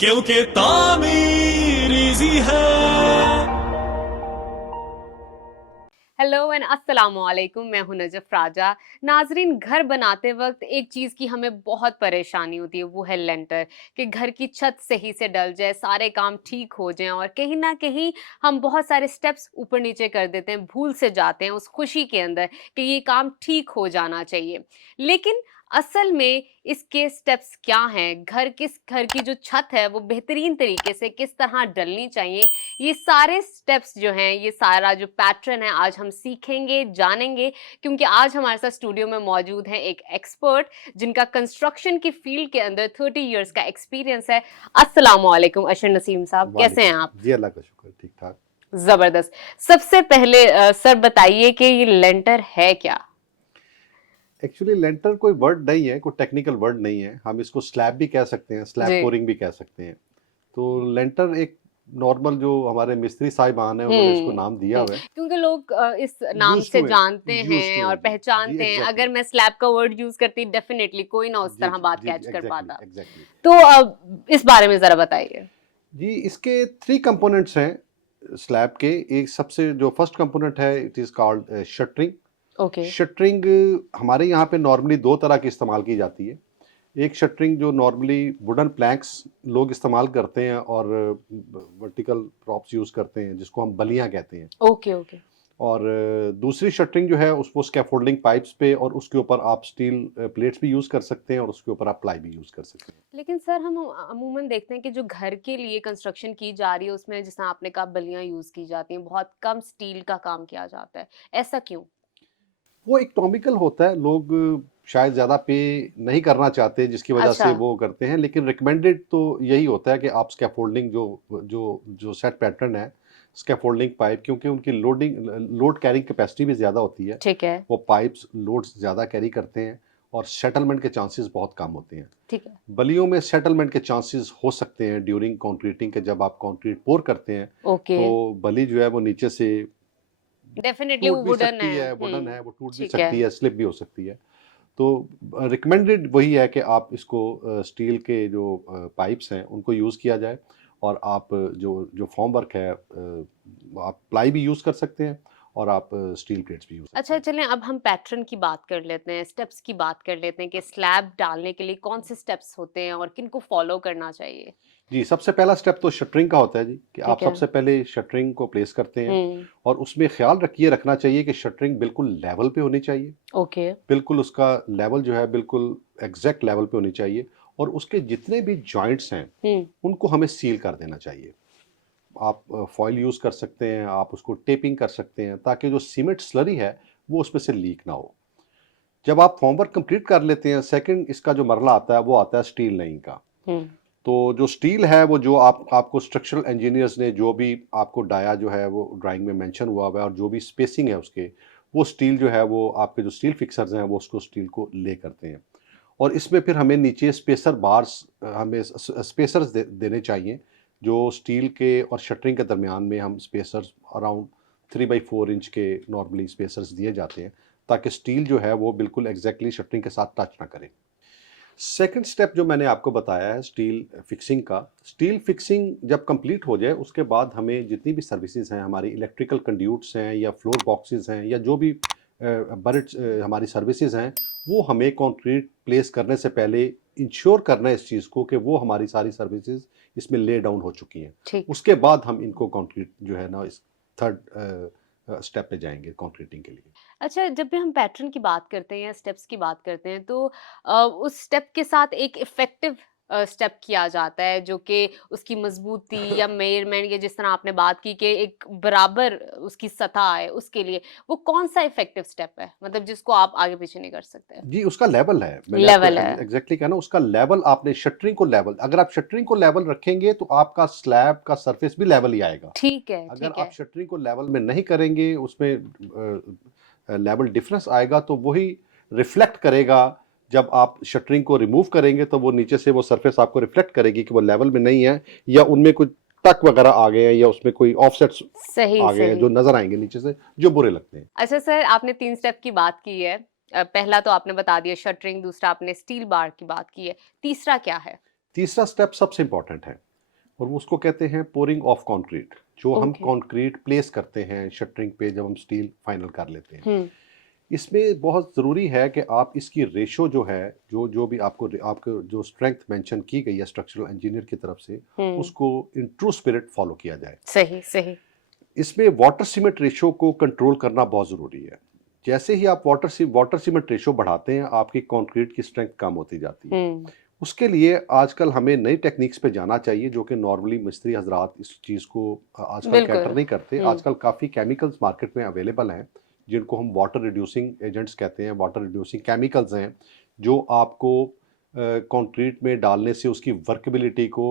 क्योंकि तामीर इजी है। हेलो एंड अस्सलाम वालेकुम। मैं हूं नजफ राजा। नाजरीन, घर बनाते वक्त एक चीज़ की हमें बहुत परेशानी होती है, वो है लेंटर। कि घर की छत सही से डल जाए, सारे काम ठीक हो जाएं, और कहीं ना कहीं हम बहुत सारे स्टेप्स ऊपर नीचे कर देते हैं, भूल से जाते हैं उस खुशी के अंदर कि ये काम ठीक हो जाना चाहिए। लेकिन असल में इसके स्टेप्स क्या हैं, घर की जो छत है वो बेहतरीन तरीके से किस तरह डलनी चाहिए, ये सारे स्टेप्स जो हैं, ये सारा जो पैटर्न है, आज हम सीखेंगे, जानेंगे। क्योंकि आज हमारे साथ स्टूडियो में मौजूद है एक एक्सपर्ट जिनका कंस्ट्रक्शन की फील्ड के अंदर 30 इयर्स का एक्सपीरियंस है। अस्सलाम वालेकुम अशर नसीम साहब, कैसे हैं आप? वालेकुम जी, अल्लाह का शुक्र, ठीक ठाक। जबरदस्त। सबसे पहले सर बताइए कि ये लेंटर है क्या? एक्चुअली लेंटर कोई वर्ड नहीं है, कोई टेक्निकल वर्ड नहीं है। हम इसको स्लैब भी कह सकते हैं, स्लैब जी। पोरिंग भी कह सकते हैं। तो लेंटर एक नॉर्मल जो हमारे मिस्त्री साहिबान हैं उन्होंने इसको नाम दिया हुआ है। क्योंकि लोग इस नाम यूज्ड से टू है, जानते यूज्ड हैं टू और है जी जी, पहचानते हैं। एग्जैक्टली अगर मैं स्लैब का वर्ड यूज करती, डेफिनेटली कोई ना उस जी तरह जी बात जी कैच जी, कर एग्जैक्टली पाता। एग्जैक्टली। तो इस बारे में जरा बताइए। जी, इसके 3 कंपोनेंट्स हैं स्लैब के। एक सबसे जो फर्स्ट कंपोनेंट है, it is called shuttering. Okay. Shuttering हमारे यहाँ पे नॉर्मली 2 तरह की इस्तेमाल की जाती है। एक शटरिंग जो नॉर्मली वुडन प्लैंक्स लोग इस्तेमाल करते हैं और वर्टिकल प्रॉप्स यूज़ करते हैं, जिसको हम बलियां कहते हैं। ओके। ओके। और दूसरी शटरिंग जो है उसको स्कैफोल्डिंग पाइप्स पे और उसके ऊपर आप स्टील प्लेट्स भी यूज़ कर सकते हैं और उसके ऊपर आप प्लाई भी यूज़ कर सकते हैं। लेकिन सर, हम अमूमन देखते हैं कि जो घर के लिए कंस्ट्रक्शन की जा रही है उसमें, जिस तरह आपने कहा, बल्लियां यूज की जाती हैं, बहुत कम स्टील का काम किया जाता है। ऐसा क्यों? वो इकोनॉमिकल होता है, लोग शायद ज़्यादा पे नहीं करना चाहते जिसकी वजह अच्छा। से वो करते हैं। लेकिन रिकमेंडेड तो यही होता है कि आप स्कैफोल्डिंग जो जो जो सेट पैटर्न है, स्कैफोल्डिंग पाइप, क्योंकि उनकी लोड कैरिंग कैपेसिटी भी ज़्यादा होती है। ठीक है। वो पाइप्स लोड्स ज़्यादा कैरी करते हैं और सेटलमेंट के चांसेस बहुत कम होते हैं। ठीक है। बलियों में सेटलमेंट के चांसेस हो सकते हैं ड्यूरिंग कंक्रीटिंग के, जब आप कंक्रीट पोर करते हैं ओके। तो बली जो है वो नीचे से डेफिनेटली वो टूट भी वुडन सकती है। है, वुडन है, वो टूट भी ठीक है। सकती है, स्लिप भी हो सकती है। तो रिकमेंडेड वही है कि आप इसको स्टील के जो पाइप्स हैं उनको यूज़ किया जाए। और आप जो जो फॉर्म वर्क है, आप प्लाई भी यूज़ कर सकते हैं और आप स्टील प्लेट्स भी यूज़ कर सकते अच्छा, हैं। चलें अब हम पैटर्न की बात कर लेते हैं, स्टेप्स की बात कर लेते हैं कि स्लैब डालने के लिए कौन से स्टेप्स होते हैं और किनको फॉलो करना चाहिए। जी, सबसे पहला स्टेप तो शटरिंग का होता है जी, कि आप ठीक है। सबसे पहले शटरिंग को प्लेस करते हैं। हम्म। और उसमें ख्याल रखना चाहिए कि शटरिंग बिल्कुल लेवल पे होनी चाहिए। ओके। बिल्कुल उसका लेवल जो है बिल्कुल एग्जैक्ट लेवल पे होनी चाहिए। और उसके जितने भी जॉइंट्स हैं हम्म। उनको हमें सील कर देना चाहिए। आप फॉइल यूज़ कर सकते हैं, आप उसको टेपिंग कर सकते हैं ताकि जो सीमेंट स्लरी है वो उसमें से लीक ना हो। जब आप फॉर्मवर्क कंप्लीट कर लेते हैं, सेकंड इसका जो मरला आता है वो आता है स्टील लाइन का। हम्म। तो जो स्टील है वो जो आपको स्ट्रक्चरल इंजीनियर्स ने जो भी आपको डाया जो है वो ड्राइंग में मेंशन हुआ हुआ है, और जो भी स्पेसिंग है उसके, वो स्टील जो है वो आपके जो स्टील फिक्सर्स हैं वो उसको स्टील को ले करते हैं। और इसमें फिर हमें नीचे स्पेसर बार्स, हमें स्पेसर्स देने चाहिए। जो स्टील के और शटरिंग के दरमियान में हम स्पेसर्स अराउंड 3/4 इंच के नॉर्मली स्पेसर्स दिए जाते हैं, ताकि स्टील जो है वो बिल्कुल एग्जैक्टली शटरिंग के साथ टच ना करे। सेकंड स्टेप जो मैंने आपको बताया है स्टील फिक्सिंग का, स्टील फिक्सिंग जब कंप्लीट हो जाए उसके बाद हमें जितनी भी सर्विसेज हैं, हमारी इलेक्ट्रिकल कंड्यूट्स हैं या फ्लोर बॉक्सेस हैं या जो भी बड़े हमारी सर्विसेज हैं, वो हमें कंक्रीट प्लेस करने से पहले इंश्योर करना है इस चीज़ को कि वो हमारी सारी सर्विसेज इसमें ले डाउन हो चुकी हैं। ठीक। उसके बाद हम इनको कंक्रीट जो है ना इस थर्ड स्टेप पे जाएंगे कंक्रीटिंग के लिए। अच्छा, जब भी हम पैटर्न की बात करते हैं या स्टेप्स की बात करते हैं, तो उस स्टेप के साथ एक इफेक्टिव स्टेप किया जाता है जो कि उसकी मजबूती या मेजरमेंट, या जिस तरह आपने बात की कि एक बराबर उसकी सतह आए, उसके लिए वो कौन सा इफेक्टिव स्टेप है, मतलब जिसको आप आगे पीछे नहीं कर सकते? जी, उसका लेवल है। मैंने आपको लेवल है। एग्ज़ैक्टली कहा ना, उसका लेवल आपने शटरिंग को लेवल, अगर आप शटरिंग को लेवल रखेंगे तो आपका स्लैब का सरफेस भी लेवल ही आएगा। ठीक है। अगर ठीक आप है। शटरिंग को लेवल में नहीं करेंगे, उसमें लेवल डिफरेंस आएगा तो वही रिफ्लेक्ट करेगा। जब आप शटरिंग को रिमूव करेंगे तो वो नीचे से वो सरफेस आपको रिफ्लेक्ट करेगी कि वो लेवल में नहीं है, या उनमें कुछ टक वगैरह आ गए हैं या उसमें कोई ऑफसेट्स सही आ गए हैं सही। जो नज़र आएँगे नीचे से, जो बुरे लगते हैं। अच्छा सर, आपने 3 स्टेप की बात की है। पहला तो आपने बता दिया शटरिंग, दूसरा आपने स्टील बार की बात की है, तीसरा क्या है? तीसरा स्टेप सबसे इम्पॉर्टेंट है और वो उसको कहते हैं पोरिंग ऑफ कंक्रीट। जो हम ओके। कंक्रीट प्लेस करते हैं शटरिंग पे जब हम स्टील फाइनल कर लेते हैं, हम्म। इसमें बहुत ज़रूरी है कि आप इसकी रेशो जो है, जो जो भी आपको जो स्ट्रेंथ मेंशन की गई है स्ट्रक्चरल इंजीनियर की तरफ से, हम्म। उसको इन ट्रू स्पिरिट फॉलो किया जाए। सही सही। इसमें वाटर सीमेंट रेशो को कंट्रोल करना बहुत ज़रूरी है। जैसे ही आप वाटर सीमेंट रेशो बढ़ाते हैं, आपकी कंक्रीट की स्ट्रेंथ कम होती जाती है। हम्म। उसके लिए आजकल हमें नई टेक्निक्स पे जाना चाहिए, जो कि नॉर्मली मिस्त्री हजरात इस चीज़ को आजकल कैटर बिल्कुल। नहीं करते। हम्म। आजकल काफ़ी केमिकल्स मार्केट में अवेलेबल हैं, जिनको हम वाटर रिड्यूसिंग एजेंट्स कहते हैं, वाटर रिड्यूसिंग केमिकल्स हैं, जो आपको कंक्रीट में डालने से उसकी वर्कबिलिटी को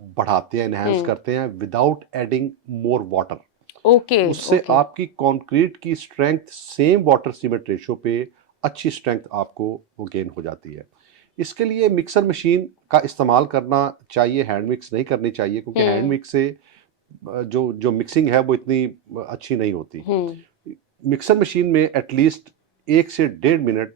बढ़ाते हैं, एनहांस करते हैं without adding more water. Okay उससे ओके। आपकी कंक्रीट की strength same water cement ratio पे अच्छी स्ट्रेंथ आपको वो गेन हो जाती है। इसके लिए मिक्सर मशीन का इस्तेमाल करना चाहिए, हैंड मिक्स नहीं करनी चाहिए, क्योंकि हैंड हम्म। मिक्स से जो जो मिक्सिंग है वो इतनी अच्छी नहीं होती। हम्म। मिक्सर मशीन में एटलीस्ट 1 से 1.5 मिनट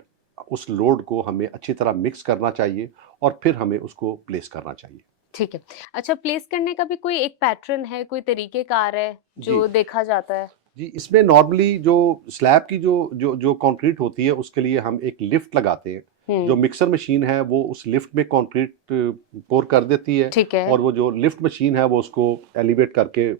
उस लोड को हमें अच्छी तरह मिक्स करना चाहिए और फिर हमें उसको प्लेस करना चाहिए। ठीक है। अच्छा, प्लेस करने का भी कोई एक पैटर्न है, कोई तरीकेकार है जी जो देखा जाता है? जी, इसमें नॉर्मली जो स्लैब की जो जो जो कंक्रीट होती है, उसके लिए हम एक लिफ्ट लगाते हैं। जो हम्म। मिक्सर मशीन है वो उस लिफ्ट में कंक्रीट पोर कर देती है, ठीक है। और वो जो लिफ्ट मशीन है वो उसको एलिवेट करके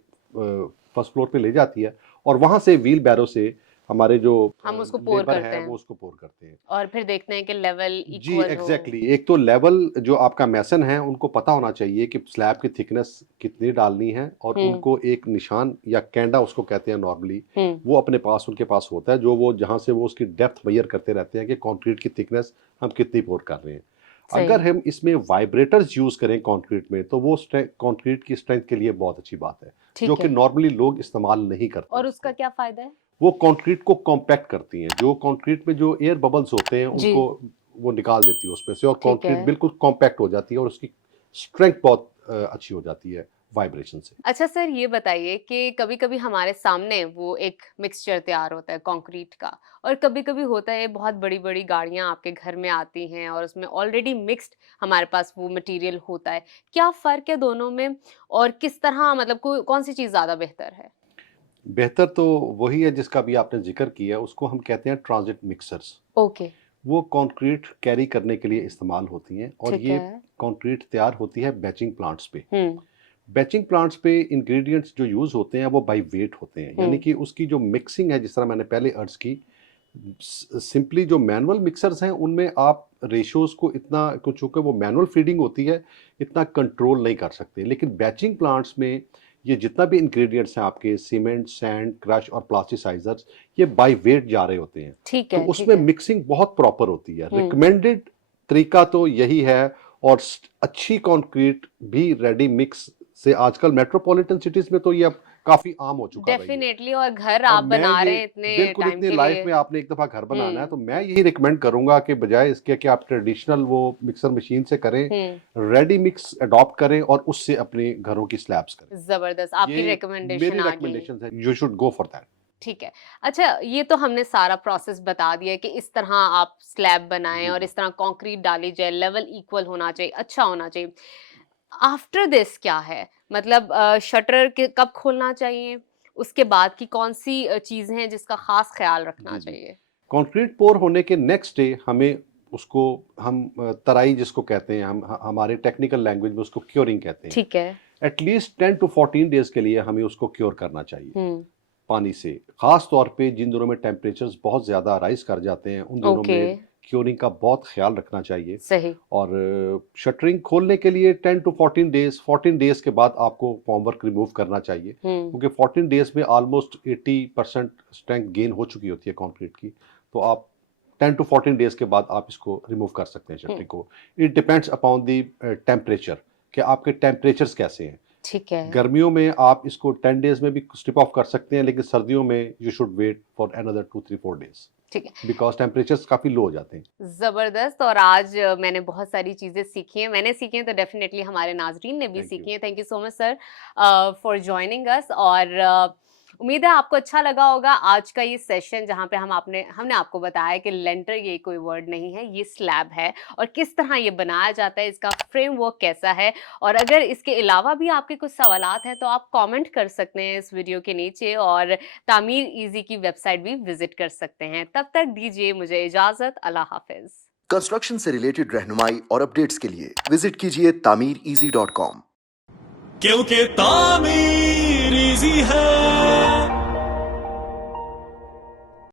फर्स्ट फ्लोर पे ले जाती है, और वहां से व्हील बैरो से हमारे जो हम उसको पोर लेबर करते है वो हैं उसको पोर करते हैं। और फिर देखते हैं कि लेवल जी इक्वल हो। एग्जैक्टली एक तो लेवल जो आपका मैसन है उनको पता होना चाहिए कि स्लैब की थिकनेस कितनी डालनी है, और हम्म। उनको एक निशान या कैंडा उसको कहते हैं नॉर्मली, हम्म। वो अपने पास उनके पास होता है, जो वो जहाँ से वो उसकी डेप्थ मेजर करते रहते हैं कि कंक्रीट की थिकनेस हम कितनी पोर कर रहे हैं। अगर सही। हम इसमें वाइब्रेटर्स यूज करें कंक्रीट में, तो वो कंक्रीट की स्ट्रेंथ के लिए बहुत अच्छी बात है, जो ठीक कि है। नॉर्मली लोग इस्तेमाल नहीं करते और उसका उसको। क्या फायदा है? वो कंक्रीट को कॉम्पैक्ट करती हैं, जो कंक्रीट में जो एयर बबल्स होते हैं जी। उनको वो निकाल देती है उसमें से, और ठीक है। कंक्रीट बिल्कुल कॉम्पैक्ट हो जाती है, और उसकी स्ट्रेंथ बहुत अच्छी हो जाती है वाइब्रेशन से। अच्छा सर, ये बताइए कि कभी-कभी हमारे सामने वो एक मिक्सचर तैयार होता है कंक्रीट का, और कभी-कभी होता है बहुत बड़ी-बड़ी गाड़ियां आपके घर में आती हैं और उसमें ऑलरेडी मिक्स्ड हमारे पास वो मटेरियल होता है। क्या फ़र्क है दोनों में, और किस तरह, मतलब कौन सी चीज़ ज़्यादा बेहतर है? बेहतर तो वही है जिसका भी आपने जिक्र किया, उसको हम कहते हैं ट्रांजिट मिक्सर्स। ओके। वो कंक्रीट कैरी करने के लिए इस्तेमाल होती हैं, और ठीक ये है। कंक्रीट तैयार होती है बैचिंग प्लांट्स पे। हुँ। बैचिंग प्लांट्स पे इंग्रेडिएंट्स जो यूज होते हैं वो बाय वेट होते हैं, यानी हुँ। कि उसकी जो मिक्सिंग है, जिस तरह मैंने पहले अर्ज की, सिंपली जो मैनुअल मिक्सर्स हैं उनमें आप रेशियोज को इतना, चूंकि वो मैनुअल फीडिंग होती है, इतना कंट्रोल नहीं कर सकते। लेकिन बैचिंग प्लांट्स में ये जितना भी इंग्रेडिएंट्स हैं आपके, सीमेंट, सैंड, क्रश और प्लास्टिसाइजर्स, ये बाय वेट जा रहे होते हैं, ठीक तो है, ठीक उसमें है। मिक्सिंग बहुत प्रॉपर होती है। हुँ। रिकमेंडेड तरीका तो यही है, और अच्छी कंक्रीट भी रेडी मिक्स से आजकल मेट्रोपॉलिटन सिटीज में तो ये अब काफी आम हो चुका है ये। डेफ़िनेटली, और घर और आप मैं बना ये रहे हैं इतने बिल्कुल, टाइम इतनी के लाइफ लिए। में आपने एक दफ़ा घर बनाना है, हुँ। तो मैं यही रिकमेंड करूंगा कि बजाय इसके कि आप ट्रेडिशनल वो मिक्सर मशीन से करें, हुँ। रेडी मिक्स अडॉप्ट करें और उससे अपने घरों की स्लैब्स करें। ज़बरदस्त, आपकी ये रिकमेंडेशन मेरी आ गई। रिकमेंडेशन है, you should go for that. ठीक है। अच्छा, ये तो हमने सारा प्रोसेस बता दिया कि इस तरह आप स्लैब बनाएँ जी और जी। इस तरह कंक्रीट डाली जाए, लेवल इक्वल होना चाहिए, अच्छा होना चाहिए। आफ्टर दिस क्या है? मतलब शटर के कब खोलना चाहिए? उसके बाद की कौन-सी चीज़ें हैं जिसका ख़ास ख़्याल रखना जी जी। चाहिए? कंक्रीट पोर होने के नेक्स्ट डे हमें उसको, हम तराई जिसको कहते हैं, हम हमारे टेक्निकल लैंग्वेज में उसको क्योरिंग कहते हैं। ठीक है। एटलीस्ट 10 to 14 डेज के लिए हमें उसको क्योर करना चाहिए हुँ। पानी से। खास तौर पे जिन दिनों में टेम्परेचर्स बहुत ज़्यादा राइज कर जाते हैं, उन दिनों ओके। में क्योरिंग का बहुत ख्याल रखना चाहिए। सही। और शटरिंग खोलने के लिए 10 to 14 डेज, 14 डेज के बाद आपको फॉर्मवर्क रिमूव करना चाहिए, हुँ। क्योंकि 14 डेज में ऑलमोस्ट 80% स्ट्रेंथ गेन हो चुकी होती है कंक्रीट की। तो आप 10 to 14 डेज के बाद आप इसको रिमूव कर सकते हैं हुँ। शटरिंग को। It depends upon the temperature, कि आपके टेम्परेचर्स कैसे हैं। ठीक है। गर्मियों में आप इसको 10 डेज में भी स्ट्रिप ऑफ कर सकते हैं, लेकिन सर्दियों में you should wait for another 2 3 4 days, ठीक है। बिकॉज टेम्परेचर्स काफ़ी लो हो जाते हैं। ज़बरदस्त, और आज मैंने बहुत सारी चीज़ें सीखी हैं। मैंने सीखी हैं तो डेफ़िनेटली हमारे नाज़रीन ने भी थैंक यू। सीखी हैं। Thank you so much sir for joining us. और उम्मीद है आपको अच्छा लगा होगा आज का ये सेशन, जहाँ पे हमने आपको बताया कि लेंटर ये कोई वर्ड नहीं है, ये स्लैब है और किस तरह ये बनाया जाता है, इसका फ्रेमवर्क कैसा है। और अगर इसके अलावा भी आपके कुछ सवालात हैं तो आप कमेंट कर सकते हैं इस वीडियो के नीचे, और तामीर इजी की वेबसाइट भी विजिट कर सकते हैं। तब तक दीजिए मुझे इजाजत। अल्लाह हाफिज। कंस्ट्रक्शन से रिलेटेड रहनुमाई और अपडेट्स के लिए विजिट कीजिए tameereasy.com। क्योंकि तामीर इजी है।